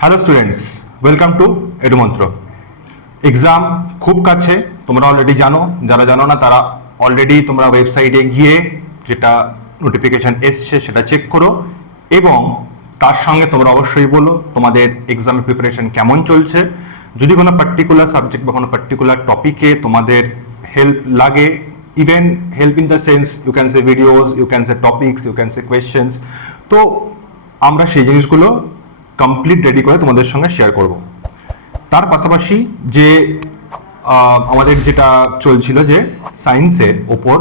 Hello students, welcome to Edumantra. Exam খুব কাছে, তোমরা অলরেডি জানো। যারা জানো না তারা অলরেডি তোমরা ওয়েবসাইটে গিয়ে যেটা নোটিফিকেশন এসছে সেটা চেক করো, এবং তার সঙ্গে তোমরা অবশ্যই বলো তোমাদের এক্সামের প্রিপারেশন কেমন চলছে। যদি কোনো পার্টিকুলার সাবজেক্ট বা কোনো পার্টিকুলার টপিকে তোমাদের হেল্প লাগে, even help in the sense you can say videos, you can say topics, you can say questions, তো আমরা সেই জিনিসগুলো কমপ্লিট রেডি করে তোমাদের সঙ্গে শেয়ার করব। তার পাশাপাশি যে আমাদের যেটা চলছিল যে সায়েন্সের ওপর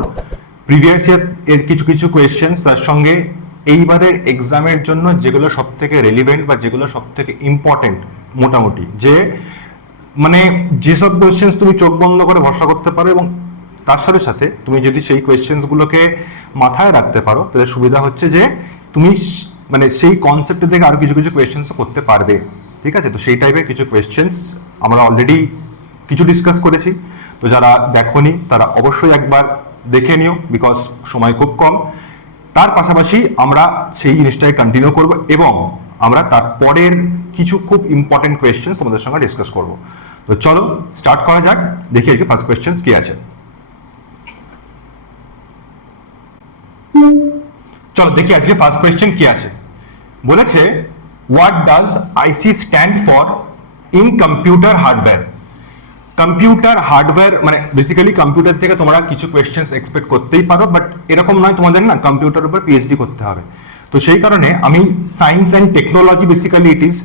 প্রিভিয়াস ইয়ার এর কিছু কিছু কোয়েশ্চেন্স, তার সঙ্গে এইবারের এক্সামের জন্য যেগুলো সব থেকে রেলিভেন্ট বা যেগুলো সব থেকে ইম্পর্টেন্ট, মোটামুটি যে মানে যেসব কোয়েশ্চেন্স তুমি চোখ বন্ধ করে ভরসা করতে পারো, এবং তার সাথে সাথে তুমি যদি সেই কোয়েশ্চেন্সগুলোকে মাথায় রাখতে পারো তাহলে সুবিধা হচ্ছে যে তুমি মানে সেই কনসেপ্টে থেকে আরও কিছু কিছু কোয়েশ্চেন্স করতে পারবে। ঠিক আছে, তো সেই টাইপের কিছু কোয়েশ্চেন্স আমরা অলরেডি কিছু ডিসকাস করেছি। তো যারা দেখোনি তারা অবশ্যই একবার দেখে নিও, বিকজ সময় খুব কম। তার পাশাপাশি আমরা সেই জিনিসটাই কন্টিনিউ করব, এবং আমরা তারপরের কিছু খুব ইম্পর্টেন্ট কোয়েশ্চেন্স আমাদের সঙ্গে ডিসকাস করব। তো চলো স্টার্ট করা যাক, দেখি আজকে ফার্স্ট কোয়েশ্চেন্স কি আছে। চলো দেখি আজকে ফার্স্ট কোয়েশ্চেন কি আছে। বলেছে what does IC stand for in computer hardware. Computer hardware মানে বেসিক্যালি কম্পিউটার থেকে তোমরা কিছু কোয়েশ্চেন্স এক্সপেক্ট করতেই পারো, বাট এরকম নয় তোমাদের না কম্পিউটারের উপর পিএইচডি করতে হবে। তো সেই কারণে আমি science and technology basically it is,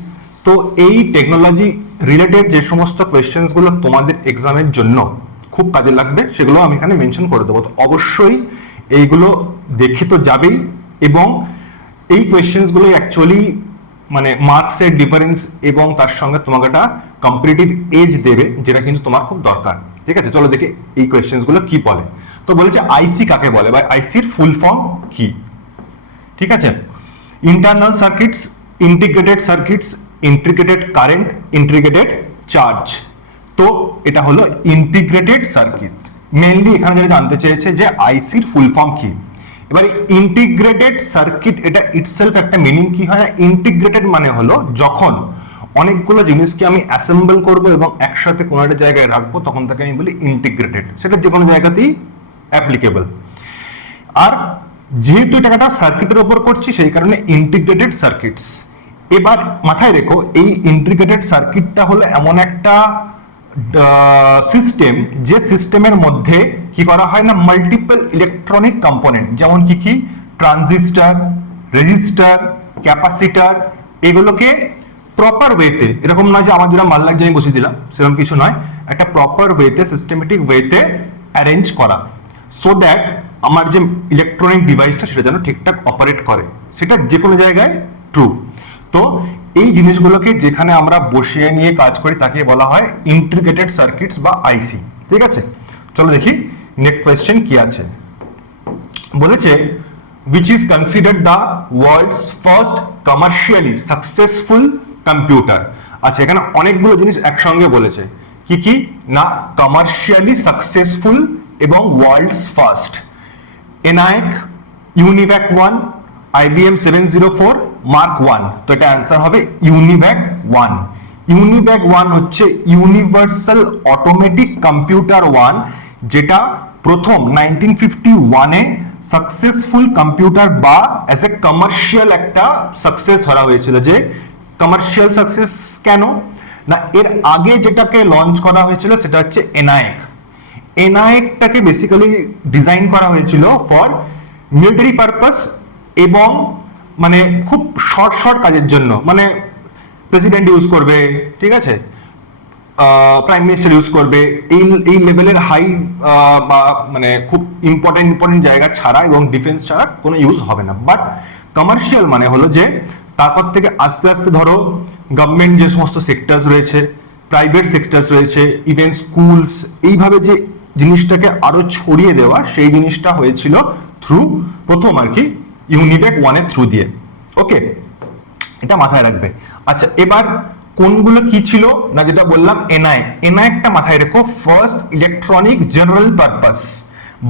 তো এই টেকনোলজি রিলেটেড যে সমস্ত কোয়েশ্চেন্সগুলো তোমাদের এক্সামের জন্য খুব কাজে লাগবে সেগুলো আমি এখানে মেনশন করে দেবো। তো অবশ্যই এইগুলো দেখে তো যাবেই, এবং এই কোয়েশ্চেন্সগুলো অ্যাকচুয়ালি মানে মার্কসের ডিফারেন্স এবং তার সঙ্গে তোমাকে একটা কম্পিটিটিভ এজ দেবে, যেটা কিন্তু তোমার খুব দরকার। ঠিক আছে, চলো দেখে এই কোয়েশ্চেন্সগুলো কি বলে। তো বলেছে আইসি কাকে বলে বা আইসির ফুল ফর্ম কি। ঠিক আছে, internal circuits, integrated circuits, integrated current, integrated charge. তো এটা হলো ইন্টিগ্রেটেড সার্কিট। মেনলি এখানে যেটা জানতে চেয়েছে যে আইসির ফুল ফর্ম কি। এবার ইন্টিগ্রেটেড সার্কিট এটা ইটসেলফ একটা মিনিং কি হয়, ইন্টিগ্রেটেড মানে হলো যখন অনেকগুলো জিনিসকে আমি অ্যাসেম্বল করব এবং একসাথে কোনো একটা জায়গায় রাখবো তখন তাকে আমি বলি ইন্টিগ্রেটেড। সেটা যে কোনো জায়গাতেই অ্যাপ্লিকেবল। আর যেহেতু এটা একটা সার্কিটের ওপর করছি সেই কারণে ইন্টিগ্রেটেড সার্কিটস। এবার মাথায় রেখো এই ইন্টিগ্রেটেড সার্কিটটা হলো এমন একটা সিস্টেম যে সিস্টেমের মধ্যে কি করা হয় না মাল্টিপল ইলেকট্রনিক কম্পোনেন্ট, যেমন কি কি ট্রানজিস্টর, রেজিস্টার, ক্যাপাসিটার, এগুলোকে প্রপার ওয়েতে, এরকম নয় যে আমার যেটা মাল লাগছে আমি বসিয়ে দিলাম, সেরকম কিছু নয়, একটা প্রপার ওয়েতে সিস্টেমেটিক ওয়েতে অ্যারেঞ্জ করা, সো দ্যাট আমার যে ইলেকট্রনিক ডিভাইসটা সেটা যেন ঠিকঠাক অপারেট করে, সেটা যে কোনো জায়গায় ট্রু। তো এই জিনিসগুলোকে যেখানে আমরা বসিয়ে নিয়ে কাজ করি তাকে বলা হয় ইন্টিগ্রেটেড সার্কিটস বা আইসি। ঠিক আছে, চলো দেখি নেক্সট কোয়েশ্চেন কি আছে। বলেছে which is considered the world's first commercially successful computer। আচ্ছা, এখানে অনেকগুলো জিনিস একসঙ্গে বলেছে, কি কি না কমার্শিয়ালি সাকসেসফুল এবং world's first. ENIAC, UNIVAC 1, IBM 704, Mark 1। তো এটা অ্যান্সার হবে ইউনিভ্যাক 1। ইউনিভ্যাক 1 হচ্ছে ইউনিভার্সাল অটোমেটিক কম্পিউটার 1, যেটা প্রথম 1951-এ সাকসেসফুল কম্পিউটার বা অ্যাজ এ কমার্শিয়াল একটা সাকসেস ধরা হয়েছিল। যে কমার্শিয়াল সাকসেস কেন না, এর আগে যেটাকে লঞ্চ করা হয়েছিল সেটা হচ্ছে এনআইক। এনআইকটাকে বেসিক্যালি ডিজাইন করা হয়েছিল ফর মিলিটারি পারপাস এবং মানে খুব শর্ট শর্ট কাজের জন্য, মানে প্রেসিডেন্ট ইউজ করবে, ঠিক আছে, প্রাইম মিনিস্টার ইউজ করবে, এই লেভেলের হাই বা মানে খুব ইম্পর্টেন্ট জায়গা ছাড়া এবং ডিফেন্স ছাড়া কোনো ইউজ হবে না। বাট কমার্শিয়াল মানে হলো যে তারপর থেকে আস্তে আস্তে ধরো গভর্নমেন্ট যে সমস্ত সেক্টরস রয়েছে, প্রাইভেট সেক্টরস রয়েছে, ইভেন স্কুলস, এইভাবে যে জিনিসটাকে আরো ছড়িয়ে দেওয়া, সেই জিনিসটা হয়েছিল থ্রু প্রথম আর কি ইউনিভ্যাক 1-এর থ্রু দিয়ে। ওকে, এটা মাথায় রাখবে। আচ্ছা, এবার কোনগুলো কি ছিল না, যেটা বললাম এনআইকটা মাথায় রেখো, first electronic general purpose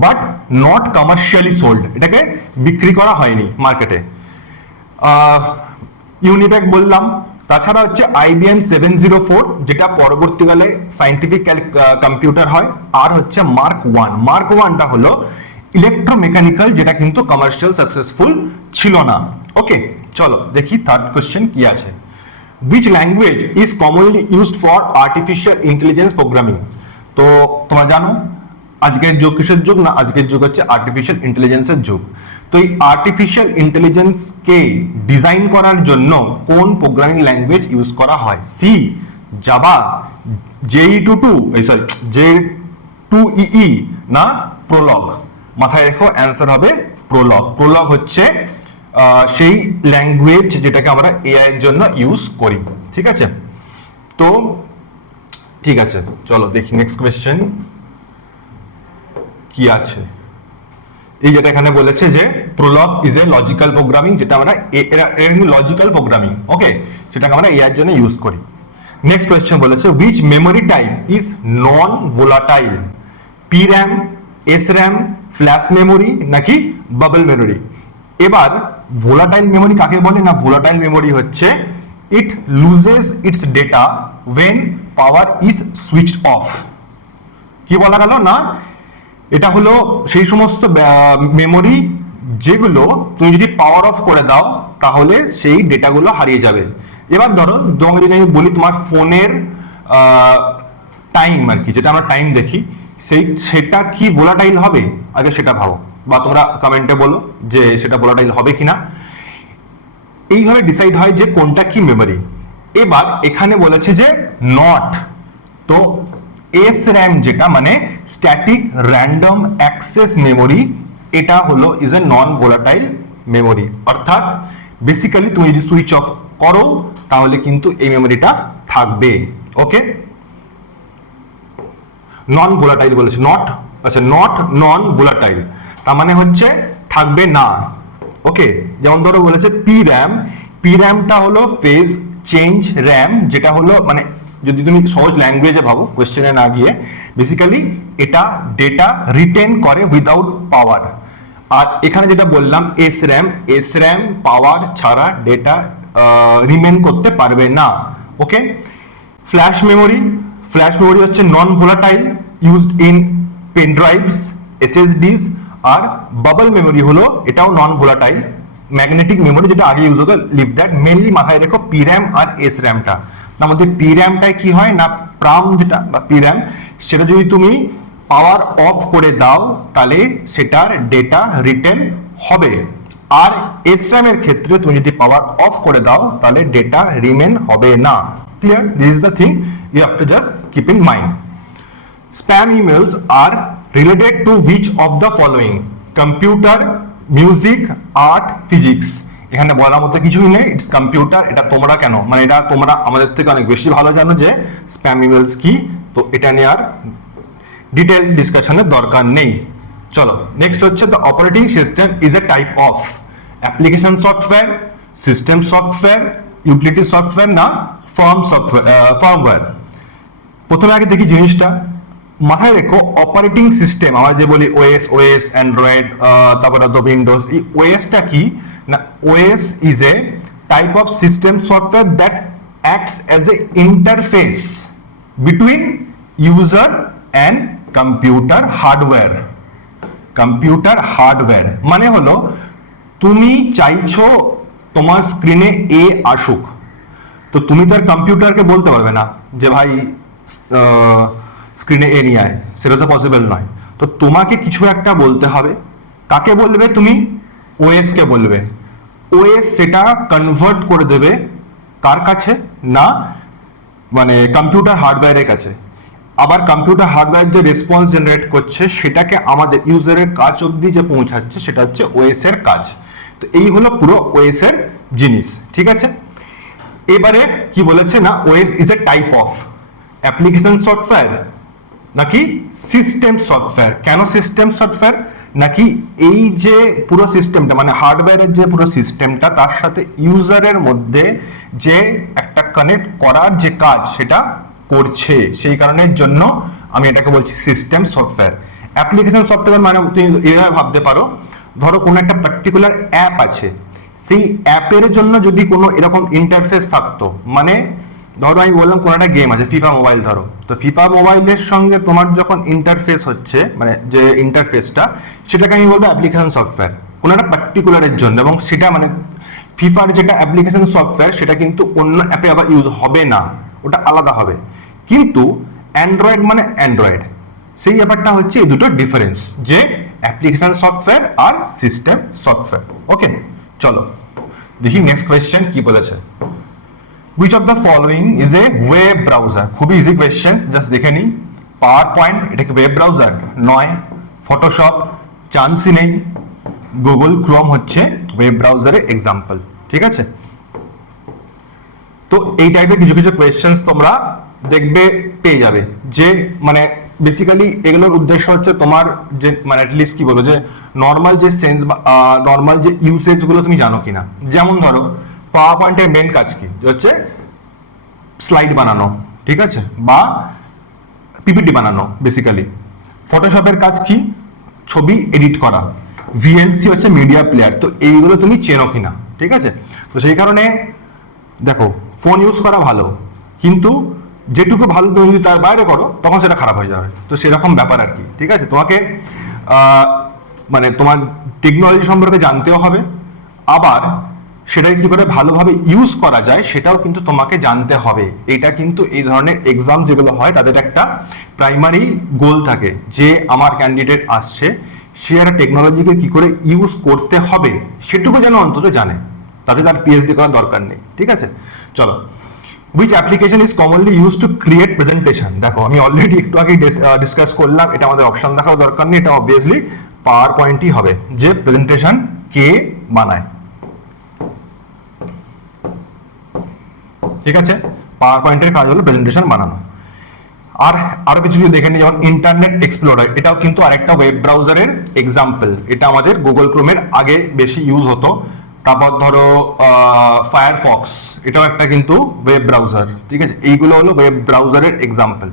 but not commercially sold, এটাকে বিক্রি করা হয়নি মার্কেটে। ইউনিভ্যাক বললাম, তাছাড়া হচ্ছে IBM 704, যেটা পরবর্তীকালে সায়েন্টিফিক কম্পিউটার হয়। আর হচ্ছে মার্ক ওয়ানটা হলো ইলেকট্রোমেকানিক্যাল, যেটা কিন্তু কমার্শিয়াল সাকসেসফুল ছিল না। ওকে, চলো দেখি থার্ড কোশ্চেন কি আছে। Which language is commonly used for artificial intelligence programming? তো তোমরা জানো আজকের যুগ কিসের যুগ না, আজকের যুগ হচ্ছে আর্টিফিশিয়াল ইন্টেলিজেন্সের যুগ। তো এই আর্টিফিশিয়াল ইন্টেলিজেন্সকে ডিজাইন করার জন্য কোন প্রোগ্রামিং ল্যাঙ্গুয়েজ ইউজ করা হয়? সি, জাভা, J2EE না প্রোলগ? মাথায় রেখো, অ্যান্সার হবে প্রোলগ। প্রোলগ হচ্ছে সেই ল্যাঙ্গুয়েজ যেটাকে আমরা এআই এর জন্য ইউজ করি। ঠিক আছে, তো ঠিক আছে, চলো দেখি নেক্সট কোয়েশ্চেন কি আছে। এই যেটা এখানে বলেছে যে Prolog is a logical programming, যেটা আমরা লজিক্যাল প্রোগ্রামিং, ওকে, সেটাকে আমরা এআই এর জন্য ইউজ করি। নেক্সট কোয়েশ্চেন বলেছে which memory type is non volatile? PRAM, SRAM, flash memory নাকি বাবল মেমোরি? এবার ভোলাটাইল মেমোরি কাকে বলে না, ভোলাটাইল মেমোরি হচ্ছে it loses its data when power is switched off. কি বলা গেল না, এটা হলো সেই সমস্ত মেমোরি যেগুলো তুমি যদি পাওয়ার অফ করে দাও তাহলে সেই ডেটাগুলো হারিয়ে যাবে। এবার ধরো যদি আমি বলি তোমার ফোনের টাইম আর কি, যেটা আমরা টাইম দেখি, সেটা কি ভোলাটাইল হবে? আগে সেটা ভাবো, বা তোমরা কমেন্টে বলো যে সেটা ভোলাটাইল হবে কিনা। এইভাবে ডিসাইড হয় যে কোনটা কি মেমোরি। এবার এখানে বলেছে যে নট, তো SRAM যেটা মানে স্ট্যাটিক র্যান্ডম অ্যাক্সেস মেমোরি, এটা হলো is a non volatile memory. অর্থাৎ বেসিক্যালি তুমি যদি সুইচ অফ করো তাহলে কিন্তু এই মেমোরিটা থাকবে। ওকে, নন ভোলাটাইল বলেছে, নট, আচ্ছা নট নন ভোলাটাইল, তার মানে হচ্ছে থাকবে না। ওকে, যেমন ধরো বলেছে PRAMটা হলো ফেজ চেঞ্জ র্যাম, যেটা হলো মানে যদি তুমি সহজ ল্যাঙ্গুয়েজে ভাবো, কোয়েশ্চেনে না গিয়ে, বেসিক্যালি এটা ডেটা রিটেন করে উইদাউট পাওয়ার। আর এখানে যেটা বললাম SRAM পাওয়ার ছাড়া ডেটা রিমেন করতে পারবে না। ওকে, ফ্ল্যাশ মেমোরি হচ্ছে non volatile, used in pen drives, SSDs। আর বাবল মেমোরি হলো এটাও নন ভোলাটাইল ম্যাগনেটিক মেমোরি, যেটা আগে ইউজ হতো। লিভ দ্যাট, মেনলি মাথায় রেখো PRAM আর SRAMটা। তার মধ্যে PRAMটাই কি হয় না, প্রাম যেটা বা PRAM, সেটা যদি তুমি পাওয়ার অফ করে দাও তাহলে সেটার ডেটা রিটেন হবে। আর SRAM এর ক্ষেত্রে তুমি যদি পাওয়ার অফ করে দাও তাহলে ডেটা রিমেন হবে না। Clear? This is the thing you have to just keep in mind. Spam emails are related to which of the following? Computer, music, art, physics? এখানে বলার মতো কিছুই নেই, ইটস কম্পিউটার। এটা তোমরা কেন, মানে এটা তোমরা আমাদের থেকে অনেক বেশি ভালো জানো যে স্প্যাম ইমেলস কি, তো এটা নিয়ে আর ডিটেল ডিসকাশনের দরকার নেই। চলো নেক্সট হচ্ছে the operating system is a type of application software, system software, utility software না ফার্মওয়্যার? প্রথমে আগে দেখি জিনিসটা মাথায় রেখো। অপারেটিং সিস্টেম আমরা যে বলি ওএস, অ্যান্ড্রয়েড, তারপরে উইন্ডোজ, এই ওএসটা কি না, OS is a type of system software that acts as a interface between user and computer hardware. মানে হলো তুমি চাইছো তোমার স্ক্রিনে এ আসুক, তো তুমি তার কম্পিউটারকে বলতে পারবে না যে ভাই স্ক্রিনে এ নিয়ে আয়, সেটা তো পসিবল নয়। তো তোমাকে কিছু একটা বলতে হবে। কাকে বলবে? তুমি ওএস কে বলবে। ওএস সেটা কনভার্ট করে দেবে কার কাছে না, মানে কম্পিউটার হার্ডওয়্যারের কাছে। আবার কম্পিউটার হার্ডওয়্যার যে রেসপন্স জেনারেট করছে সেটাকে আমাদের ইউজারের কাছ অবধি যে পৌঁছাচ্ছে সেটা হচ্ছে ওএস এর কাজ। তো এই হলো পুরো ওএস এর জিনিস। ঠিক আছে, এবারে কি বলেছে না, OS is a type of application software নাকি সিস্টেম সফটওয়্যার? কেন সিস্টেম সফটওয়্যার? নাকি এই যে পুরো সিস্টেমটা মানে হার্ডওয়্যারের যে পুরো সিস্টেমটা, তার সাথে ইউজারের মধ্যে যে একটা কানেক্ট করার যে কাজ সেটা করছে, সেই কারণের জন্য আমি এটাকে বলছি সিস্টেম সফটওয়্যার। অ্যাপ্লিকেশন সফটওয়্যার মানে তুমি এভাবে ভাবতে পারো, ধরো কোনো একটা পার্টিকুলার অ্যাপ আছে, সেই অ্যাপের জন্য যদি কোনো এরকম ইন্টারফেস থাকতো, মানে ধরো আমি বললাম কোনো একটা গেম আছে ফিফা মোবাইল, ধরো তো ফিফা মোবাইলের সঙ্গে তোমার যখন ইন্টারফেস হচ্ছে, মানে যে ইন্টারফেসটা, সেটাকে আমি বলবো অ্যাপ্লিকেশন সফটওয়্যার কোনো একটা পার্টিকুলারের জন্য, এবং সেটা মানে ফিফার যেটা অ্যাপ্লিকেশন সফটওয়্যার সেটা কিন্তু অন্য অ্যাপে আবার ইউজ হবে না, ওটা আলাদা হবে। কিন্তু অ্যান্ড্রয়েড মানে অ্যান্ড্রয়েড, সেই ব্যাপারটা হচ্ছে এই দুটো ডিফারেন্স, যে অ্যাপ্লিকেশন সফটওয়্যার আর সিস্টেম সফটওয়্যার। ওকে, চলো দেখি নেক্সট কোয়েশ্চেন কি বলেছে। Which of the following is a web browser? খুবই ইজি কোয়েশ্চেন, জাস্ট দেখে নিই। পাওয়ার পয়েন্ট এটা কি ওয়েব ব্রাউজার? নয়। ফটোশপ চান্সই নেই। গুগল ক্রোম হচ্ছে ওয়েব ব্রাউজারের এক্সাম্পল, ঠিক আছে? তো এই টাইপের কিছু কিছু কোয়েশ্চেন্স তোমরা দেখবে পেয়ে যাবে, যে মানে বেসিক্যালি এগুলোর উদ্দেশ্য হচ্ছে তোমার যে মানে অ্যাটলিস্ট কি বলবো, যে নর্মাল যে সেন্স বা নর্মাল যে ইউসেজগুলো তুমি জানো কিনা। যেমন ধরো পাওয়ার পয়েন্টের মেন কাজ কি, হচ্ছে স্লাইড বানানো, ঠিক আছে, বা পিপিটি বানানো বেসিক্যালি। ফটোশপের কাজ কি, ছবি এডিট করা। ভিএলসি হচ্ছে মিডিয়া প্লেয়ার। তো এইগুলো তুমি চেনো কিনা, ঠিক আছে? তো সেই কারণে দেখো, ফোন ইউজ করা ভালো, কিন্তু যেটুকু ভালো তুমি যদি তার বাইরে করো তখন সেটা খারাপ হয়ে যাবে। তো সেরকম ব্যাপার আর কি, ঠিক আছে? তোমাকে মানে তোমার টেকনোলজি সম্পর্কে জানতেও হবে, আবার সেটাকে কি করে ভালোভাবে ইউজ করা যায় সেটাও কিন্তু তোমাকে জানতে হবে। এটা কিন্তু এই ধরনের এক্সাম যেগুলো হয় তাদের একটা প্রাইমারি গোল থাকে, যে আমার ক্যান্ডিডেট আসছে সে একটা টেকনোলজিকে কি করে ইউজ করতে হবে সেটুকু যেন অন্তত জানে, তাতে তার পিএইচডি করার দরকার নেই, ঠিক আছে? চলো, which application is commonly used to create presentation? দেখো আমি অলরেডি একটু আগে ডিসকাস করলাম, এটা আমাদের অপশন দেখার দরকার নেই, এটা অবভিয়াসলি পাওয়ার পয়েন্টই হবে, যে প্রেজেন্টেশন কে বানায়, ঠিক আছে? পাওয়ার পয়েন্টের কাজ হলো প্রেজেন্টেশন বানানো। আর আরো কিছু দেখে নিই, যেমন ইন্টারনেট এক্সপ্লোরার, এটাও কিন্তু আরেকটা ওয়েব ব্রাউজারের এক্সাম্পল। এটা আমাদের গুগল ক্রোমের আগে বেশি ইউজ হতো। তারপর ধরো ফায়ারফক্স, এটাও একটা কিন্তু ওয়েব ব্রাউজার, ঠিক আছে? এইগুলো হলো ওয়েব ব্রাউজারের এক্সাম্পল।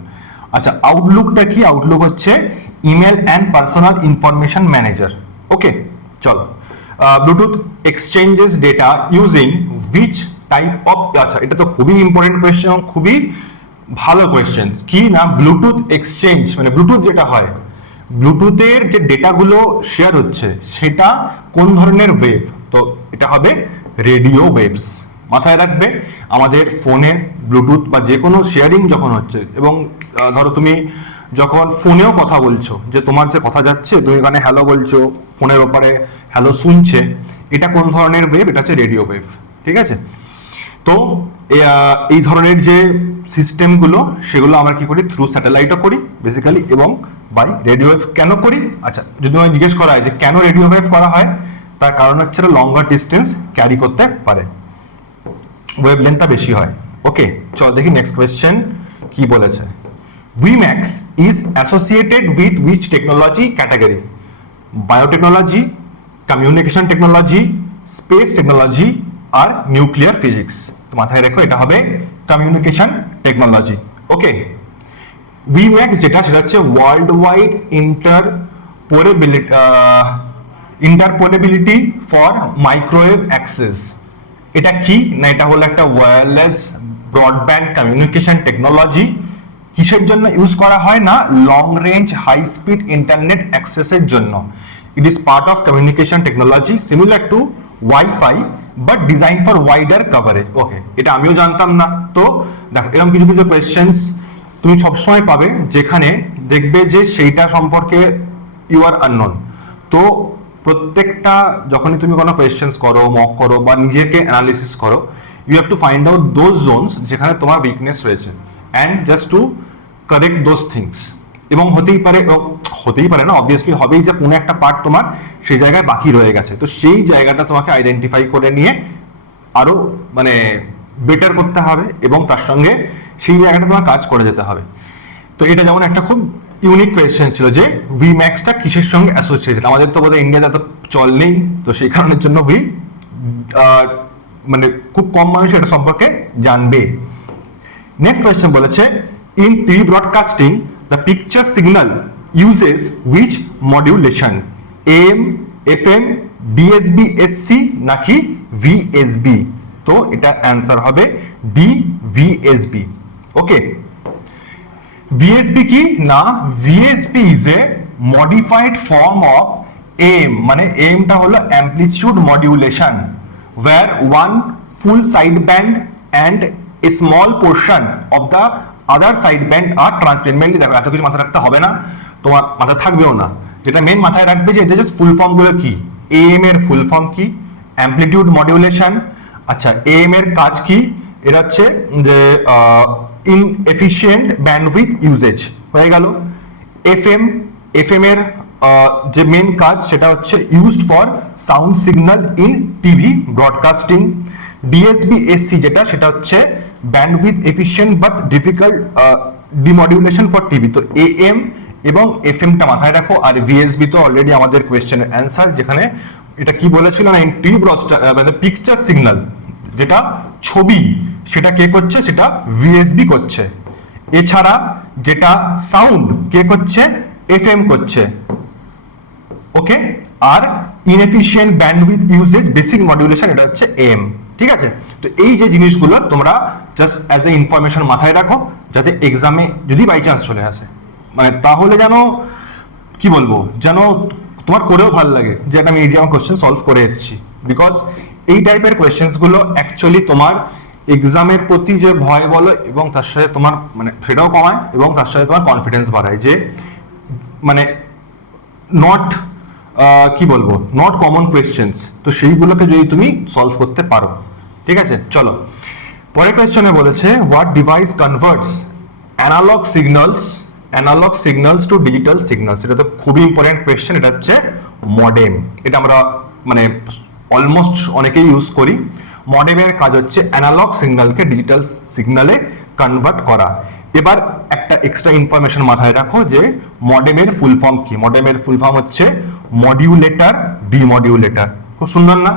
আচ্ছা, আউটলুকটা কি? আউটলুক হচ্ছে email and personal information manager. Okay, চলো, Bluetooth exchanges data using which type of, আচ্ছা এটা তো খুবই ইম্পর্টেন্ট কোয়েশ্চেন, খুবই ভালো কোয়েশ্চেন। কি না, ব্লুটুথ এক্সচেঞ্জ মানে ব্লুটুথ যেটা হয়, ব্লুটুথের যে ডেটাগুলো শেয়ার হচ্ছে সেটা কোন ধরনের ওয়েভ? তো এটা হবে রেডিও ওয়েভস। মাথায় রাখবে, আমাদের ফোনে ব্লুটুথ বা যে কোনো শেয়ারিং যখন হচ্ছে, এবং ধরো তুমি যখন ফোনেও কথা বলছো, যে তোমার যে কথা যাচ্ছে তুমি এখানে হ্যালো বলছো, ফোনের ওপরে হ্যালো শুনছে, এটা কোন ধরনের ওয়েভ? এটা হচ্ছে রেডিও ওয়েভ, ঠিক আছে? তো এই ধরনের যে সিস্টেমগুলো সেগুলো আমরা কি করি, থ্রু স্যাটেলাইটও করি বেসিক্যালি, এবং বাই রেডিও ওয়েভ কেন করি? আচ্ছা, যদি আমায় জিজ্ঞেস করা হয় যে কেন রেডিও ওয়েভ করা হয়, তার কারণ হচ্ছে লঙ্গার ডিস্টেন্স ক্যারি করতে পারে, ওয়েভ লেন্থটা বেশি হয়। ওকে, চল দেখি নেক্সট কোয়েশ্চেন কি বলেছে। Vmax is associated with which technology category? Biotechnology, communication technology, space technology R nuclear physics. তো মাথায় রেখো এটা হবে কমিউনিকেশন টেকনোলজি। ওকে, Vmax যেটা, সেটা হচ্ছে world wide interoperability for microwave access. এটা কি না, এটা হলো একটা ওয়্যারলেস ব্রডব্যান্ড কমিউনিকেশন টেকনোলজি। কিসের জন্য ইউজ করা হয় না, long range high speed internet অ্যাক্সেসের জন্য। It is part of communication technology similar to WiFi but design for wider coverage. Okay, এটা আমিও জানতাম না। তো দেখো, এরকম কিছু কিছু কোয়েশ্চেন্স তুমি সবসময় পাবে যেখানে দেখবে যে সেইটা সম্পর্কে ইউ আর আননোন। তো প্রত্যেকটা যখনই তুমি কোনো কোয়েশ্চেন্স করো, মক করো বা নিজেকে অ্যানালিসিস করো, you have to find out those zones যেখানে তোমার উইকনেস রয়েছে, and just to correct those things. এবং হতেই পারে না, অবভিয়াসলি হবেই যে কোনো একটা পার্ট তোমার সেই জায়গায় বাকি রয়ে গেছে, তো সেই জায়গাটা তোমাকে আইডেন্টিফাই করে নিয়ে আরো মানে বেটার করতে হবে, এবং তার সঙ্গে সেই জায়গাটা তোমার কাজ করে যেতে হবে। তো এটা যেমন একটা খুব ইউনিক কোয়েশ্চেন ছিল যে ভিম্যাক্সটা কিসের সঙ্গে অ্যাসোসিয়েটেড। আমাদের তো বোধহয় ইন্ডিয়াতে এত চল নেই, তো সেই কারণের জন্য মানে খুব কম মানুষ এটা সম্পর্কে জানবে। নেক্সট কোয়েশ্চেন বলেছে, in TV broadcasting the picture signal uses which modulation, AM, FM, ডিএসবিএসসি নাকি ভিএসবি? তো এটা অ্যান্সার হবে ডি, ভিএসবি। ওকে, ভিএসবি কি না, VSB is a modified form of AM, মানে এমটা হলো amplitude modulation, where one full sideband and a small portion of the other sideband are transparent. Mainly দেখো, এত কিছু মাথায় রাখতে হবে না, তোমার মাথায় থাকবেও না। যেটা মেইন মাথায় রাখবে যে এটা জাস্ট ফুল ফর্ম গুলো কি, এএম এর ফুল ফর্ম কি, অ্যামপ্লিটিউড মডিউলেশন। আচ্ছা, এএম এর কাজ কি, এটা হচ্ছে যে ইনএফিশিয়েন্ট ব্যান্ডউইথ ইউজেজ হয়ে গেল। এফএম, এফএম এর যে মেন কাজ সেটা হচ্ছে used for sound signal in TV broadcasting. DSBSC যেটা, সেটা হচ্ছে bandwidth efficient but difficult demodulation for TV. তো এএম এবং এফএমটা মাথায় রাখো। আর ভিএসবি তো অলরেডি আমাদের কোয়েশ্চেনের অ্যান্সার, যেখানে এটা কি বলেছিল না, ইন টিভি মানে পিকচার সিগন্যাল, যেটা ছবি, সেটা কে করছে, সেটা ভিএসবি করছে। এছাড়া যেটা সাউন্ড, কে করছে, এফএম করছে। ওকে, আর inefficient bandwidth usage basic modulation, এটা হচ্ছে এম। ঠিক আছে, তো এই যে জিনিসগুলো তোমরা জাস্ট অ্যাজ এ ইনফরমেশন মাথায় রাখো, যাতে এক্সামে যদি বাই চান্স চলে আসে, মানে তাহলে যেন কি বলবো, যেন তোমার করেও ভালো লাগে যে একটা মিডিয়াম কোশ্চেন সলভ করে এসেছি। বিকজ এই টাইপের কোয়েশ্চেন্সগুলো অ্যাকচুয়ালি তোমার এক্সামের প্রতি যে ভয় বলো, এবং তার সাথে তোমার মানে সেটাও কমায়, এবং তার সাথে তোমার কনফিডেন্স বাড়ায় যে মানে নট কি বলবো, নট কমন কোয়েশ্চেন্স, তো সেইগুলোকে যদি তুমি সলভ করতে পারো। ঠিক আছে, চলো পরের কোয়েশ্চনে বলেছে, what device converts analog signals to digital signals? এটা তো খুবই ইম্পর্টেন্ট কোয়েশ্চেন। এটা হচ্ছে মডেম। এটা আমরা মানে অলমোস্ট অনেকেই ইউজ করি। মডেমের কাজ হচ্ছে অ্যানালগ সিগন্যালকে ডিজিটাল সিগন্যালে কনভার্ট করা। এবার একটা এক্সট্রা ইনফরমেশন মাথায় রাখো যে মডেমের ফুল ফর্ম কি। মডেমের ফুল ফর্ম হচ্ছে মডিউলেটর ডিমডিউলেটর। খুব সুন্দর না,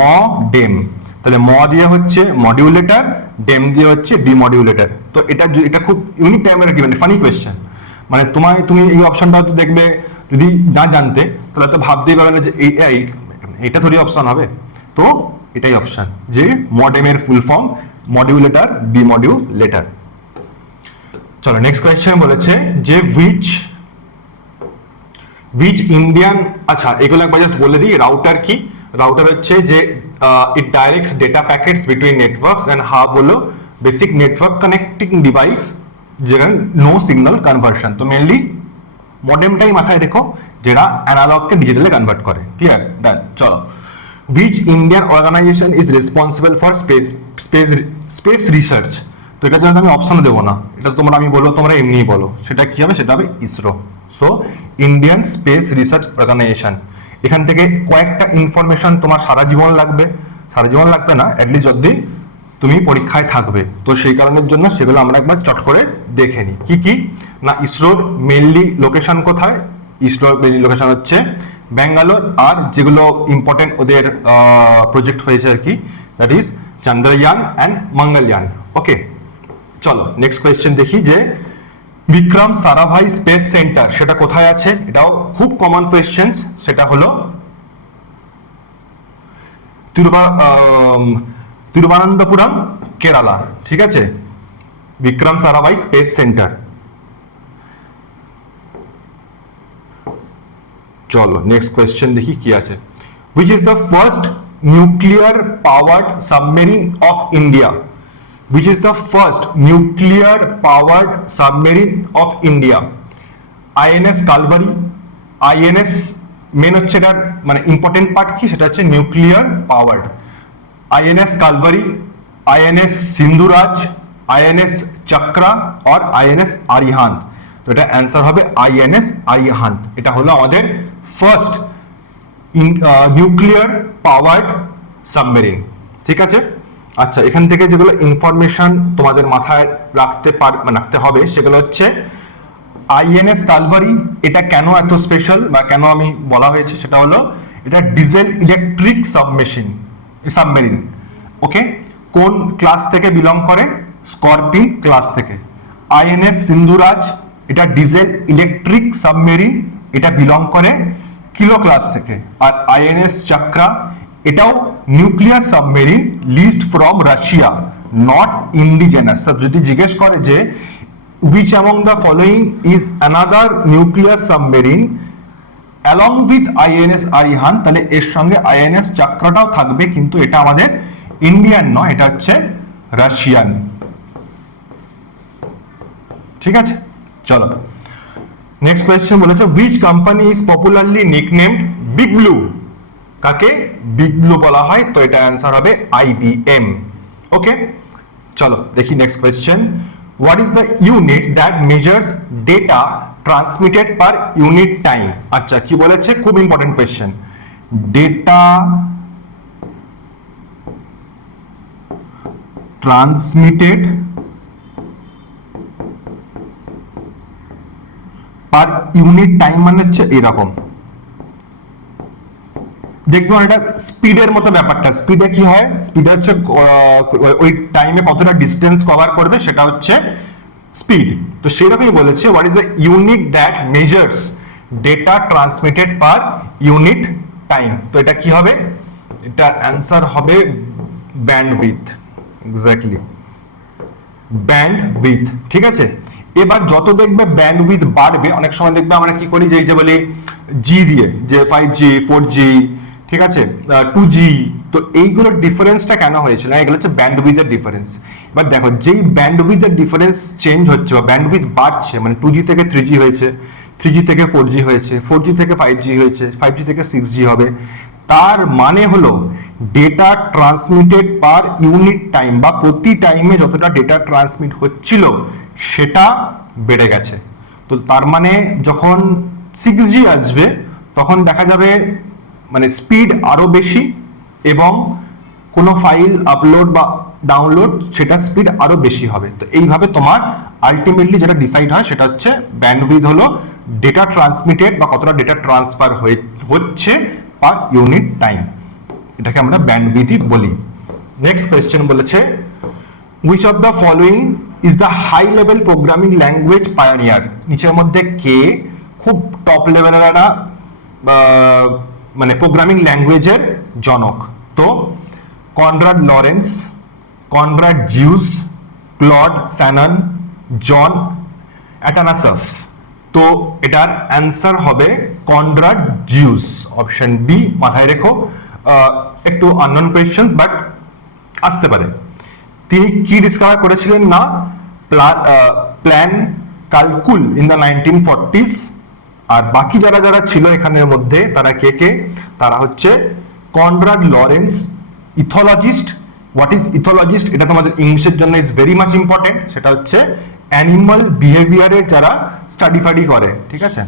মডেম। তাহলে ম দিয়ে হচ্ছে মডিউলেটর, ডেম দিয়ে হচ্ছে ডিমডিউলেটর। তো এটা খুব ইউনিক টাইপের কি, মানে ফানি কোয়েশ্চেন। মানে তুমি এই অপশনটা হয়তো দেখবে, যদি না জানতে তাহলে তো ভাবতেই পারবে না যে এইটা থোড়ি অপশন হবে। তো এটাই অপশন, যে মডেমের ফুল ফর্ম মডিউলেটর ডিমডিউলেটর। চলো নেক্সট কোয়েশ্চেন বলেছে যে উইচ ইন্ডিয়ান, আচ্ছা এগুলো একবার জাস্ট বলে দিই। রাউটার কি, রাউটার হচ্ছে যে it directs data packets between networks and hub হলো বেসিক নেটওয়ার্ক কানেক্টিং ডিভাইস, যেখানে নো সিগন্যাল কনভার্সন। তো মেনলি মডেমটাই মাথায় রেখো, যেটা অ্যানালগকে ডিজিটালে কনভার্ট করে। ক্লিয়ার, ডান। চলো, which Indian organization is responsible for space research? তো এটার জন্য আমি অপশন দেবো না, এটা তোমরা আমি বলবো, তোমরা এমনিই বলো। সেটা কি হবে, সেটা হবে ISRO. So Indian space research organisation. এখান থেকে কয়েকটা ইনফরমেশন তোমার সারা জীবন লাগবে, সারা জীবন লাগবে না, অ্যাটলিস্ট যতদিন তুমি পরীক্ষায় থাকবে। তো সেই কারণের জন্য সেগুলো আমরা একবার চট করে দেখে নিই। কি কি না, ইসরোর মেইনলি লোকেশন কোথায়? ইসরোর মেইনলি লোকেশন হচ্ছে ব্যাঙ্গালোর। আর যেগুলো ইম্পর্টেন্ট ওদের প্রজেক্ট হয়েছে আর কি, দ্যাট ইজ চন্দ্রয়ান অ্যান্ড মঙ্গলয়ান। ওকে, চলো নেক্সট কোয়েশ্চেন দেখি যে বিক্রম সারাভাই স্পেস সেন্টার সেটা কোথায় আছে? এটাও খুব কমন কোয়েশ্চেন। সেটা হলো তিরুবনন্তপুরম, কেরালা। ঠিক আছে, বিক্রম সারাভাই স্পেস সেন্টার। চলো নেক্সট কোয়েশ্চেন দেখি কি আছে। which is the first nuclear powered submarine of India? which is the first nuclear powered submarine of India? INS Kalvari, INS main হচ্ছে এটার মানে ইম্পর্টেন্ট পার্ট কি, সেটা হচ্ছে nuclear powered. INS Kalvari, INS Sindhuraj, INS Chakra আর INS আরিহান্ত। তো এটা অ্যান্সার হবে INS আরিহান্ত। এটা হলো আমাদের ফার্স্ট নিউক্লিয়ার পাওয়ার্ড সাবমেরিন। ঠিক আছে, আচ্ছা এখান থেকে যেগুলো ইনফরমেশন তোমাদের মাথায় রাখতে হবে সেগুলো হচ্ছে INS কালভারি। এটা কেন এত স্পেশাল বা কেন আমি বলা হয়েছে, সেটা হলো এটা ডিজেল ইলেকট্রিক সাবমেরিন। ওকে, কোন ক্লাস থেকে বিলং করে? স্করপিন ক্লাস থেকে। INS সিন্ধুরাজ, এটা ডিজেল ইলেকট্রিক সাবমেরিন, এটা বিলং করে কিলো ক্লাস থেকে। আর আইএনএস চাক্রা এটাও nuclear submarine leased from Russia, not indigenous. যদি জিজ্ঞেস করে যে which among the following is another nuclear submarine along with INS Arihant, তাহলে এর সঙ্গে আইএনএস চাক্রাটাও থাকবে, কিন্তু এটা আমাদের ইন্ডিয়ান নয়, এটা হচ্ছে রাশিয়ান। ঠিক আছে, চলো নেক্সট কোয়েশ্চেন বলেছে which company is popularly nicknamed Big Blue, কাকে বিগ ব্লু বলা হয়? তো এটা অ্যান্সার হবে IBM। ওকে, চলো দেখি next question. What is the unit that measures data transmitted per unit time? আচ্ছা, কি বলেছে? খুব important question. Data transmitted per unit time মানে হচ্ছে এরকম। দেখবো এটা স্পিডের মতো ব্যাপারটা। স্পিডে কি হয়? স্পিডে হচ্ছে ওই টাইমে কতটা ডিস্টেন্স কভার করবে সেটা হচ্ছে স্পিড। তো সেরকমই বলেছে what is the unit that measures data transmitted per unit time. তো এটা কি হবে? এটা অ্যান্সার হবে ব্যান্ডউইথ। Exactly, bandwidth. ঠিক আছে, এবার যত দেখবে ব্যান্ডউইথ বাড়বে, অনেক সময় দেখবে আমরা কি করি যে এই যে বলি জি দিয়ে, যে 5G 4G, ঠিক আছে, 2G, তো এইগুলোর ডিফারেন্সটা কেন হয়েছিল? এগুলো হচ্ছে ব্যান্ডউইথের ডিফারেন্স। এবার দেখো, যেই ব্যান্ডউইথের ডিফারেন্স চেঞ্জ হচ্ছে বা ব্যান্ডউইথ বাড়ছে, মানে 2G থেকে 3G হয়েছে, 3G থেকে 4G হয়েছে, 4G থেকে 5G হয়েছে, 5G থেকে 6G হবে, তার মানে হলো data transmitted per unit time বা প্রতি টাইমে যতটা ডেটা ট্রান্সমিট হচ্ছিল সেটা বেড়ে গেছে। তো তার মানে যখন 6G আসবে তখন দেখা যাবে মানে স্পিড আরো বেশি এবং কোনো ফাইল আপলোড বা ডাউনলোড সেটা স্পিড আরো বেশি হবে। তো এইভাবে তোমার আলটিমেটলি যেটা ডিসাইড হয় সেটা হচ্ছে ব্যান্ডউইথ হলো ডেটা ট্রান্সমিটেড বা কতটা ডেটা ট্রান্সফার হচ্ছে পার ইউনিট টাইম, এটাকে আমরা ব্যান্ডউইথই বলি। নেক্সট কোয়েশ্চেন বলেছে which of the following is the high level programming language pioneer? নিচের মধ্যে কে খুব টপ লেভেলের একটা মানে প্রোগ্রামিং ল্যাঙ্গুয়েজের জনক? তো Konrad Lorenz, Konrad Zuse, Claude Shannon, John Atanasoff. তো এটার অ্যান্সার হবে কনরাড জিউস, অপশন বি। মাথায় রেখো, একটু আননোন কোয়েশ্চেন্স বাট আসতে পারে। তিনি কি ডিসকভার করেছিলেন? না প্ল্যান ক্যালকুল ইন দ্য 1940s। আর বাকি যারা যারা ছিল এখানের মধ্যে তারা কে কে? তারা হচ্ছে Conrad Lawrence, ethologist. What is ethologist? এটা তোমাদের ইংলিশের জন্য ইজ ভেরি মাচ ইম্পর্টেন্ট। সেটা হচ্ছে অ্যানিমাল বিহেভিয়ারের যারা স্টাডি ফাডি করে, ঠিক আছে।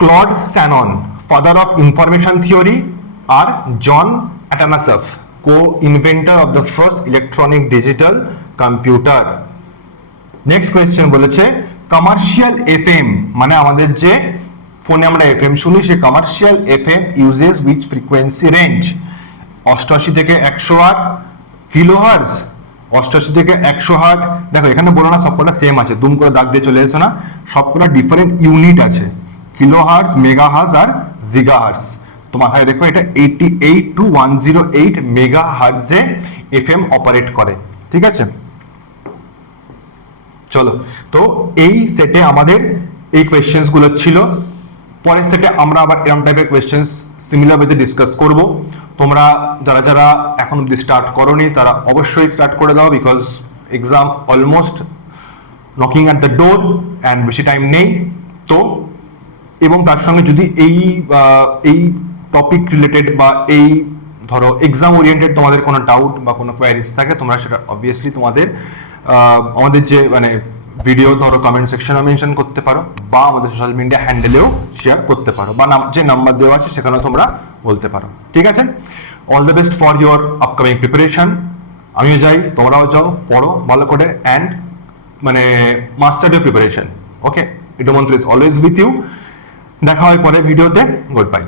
Claude Shannon, father of information theory. আর John Atanasoff, co-inventor of the first electronic digital computer. Next question বলেছে কমার্শিয়াল এফএম মানে আমাদের যে ফোনে আমরা এফএম শুনি, সে commercial FM uses which frequency range? 88 থেকে 108 কিলোহার্জ, 88 থেকে 108। দেখো এখানে বলো না সবকটা সেম আছে, দুম করে দাগ দিয়ে চলে এসো না, সবকটা ডিফারেন্ট ইউনিট আছে, কিলোহার্জ, মেগাহার্জ আর জিগাহার্জ। তো মাথায় রেখো এটা 88 to 108 মেগাহার্জে এফএম অপারেট করে, ঠিক আছে। চলো, তো এই সেটে আমাদের এই কোয়েশ্চেন্স গুলো ছিল। পরের সেটে আমরা আবার এরকম টাইপের কোয়েশ্চেন্স সিমিলার ওয়েতে ডিসকাস করব। তোমরা যারা যারা এখন অব্দি স্টার্ট করোনি তারা অবশ্যই স্টার্ট করে দাও, because exam almost knocking at the door and বেশি টাইম নেই। তো এবং তার সঙ্গে যদি এই টপিক রিলেটেড বা এই ধরো এক্সাম ওরিয়েন্টেড তোমাদের কোনো ডাউট বা কোনো কোয়ারিজ থাকে, তোমরা সেটা অবভিয়াসলি তোমাদের আমাদের যে মানে ভিডিও ধরো কমেন্ট সেকশনে মেনশন করতে পারো বা আমাদের সোশ্যাল মিডিয়া হ্যান্ডেলেও শেয়ার করতে পারো বা যে নাম্বার দেওয়া আছে সেখানেও তোমরা বলতে পারো, ঠিক আছে। All the best for your upcoming preparation. আমিও যাই, তোমরাও যাও, পড়ো ভালো করে অ্যান্ড মানে master your preparation. Okay, Edumantra is always with you. দেখা হয় পরে ভিডিওতে। Good bye.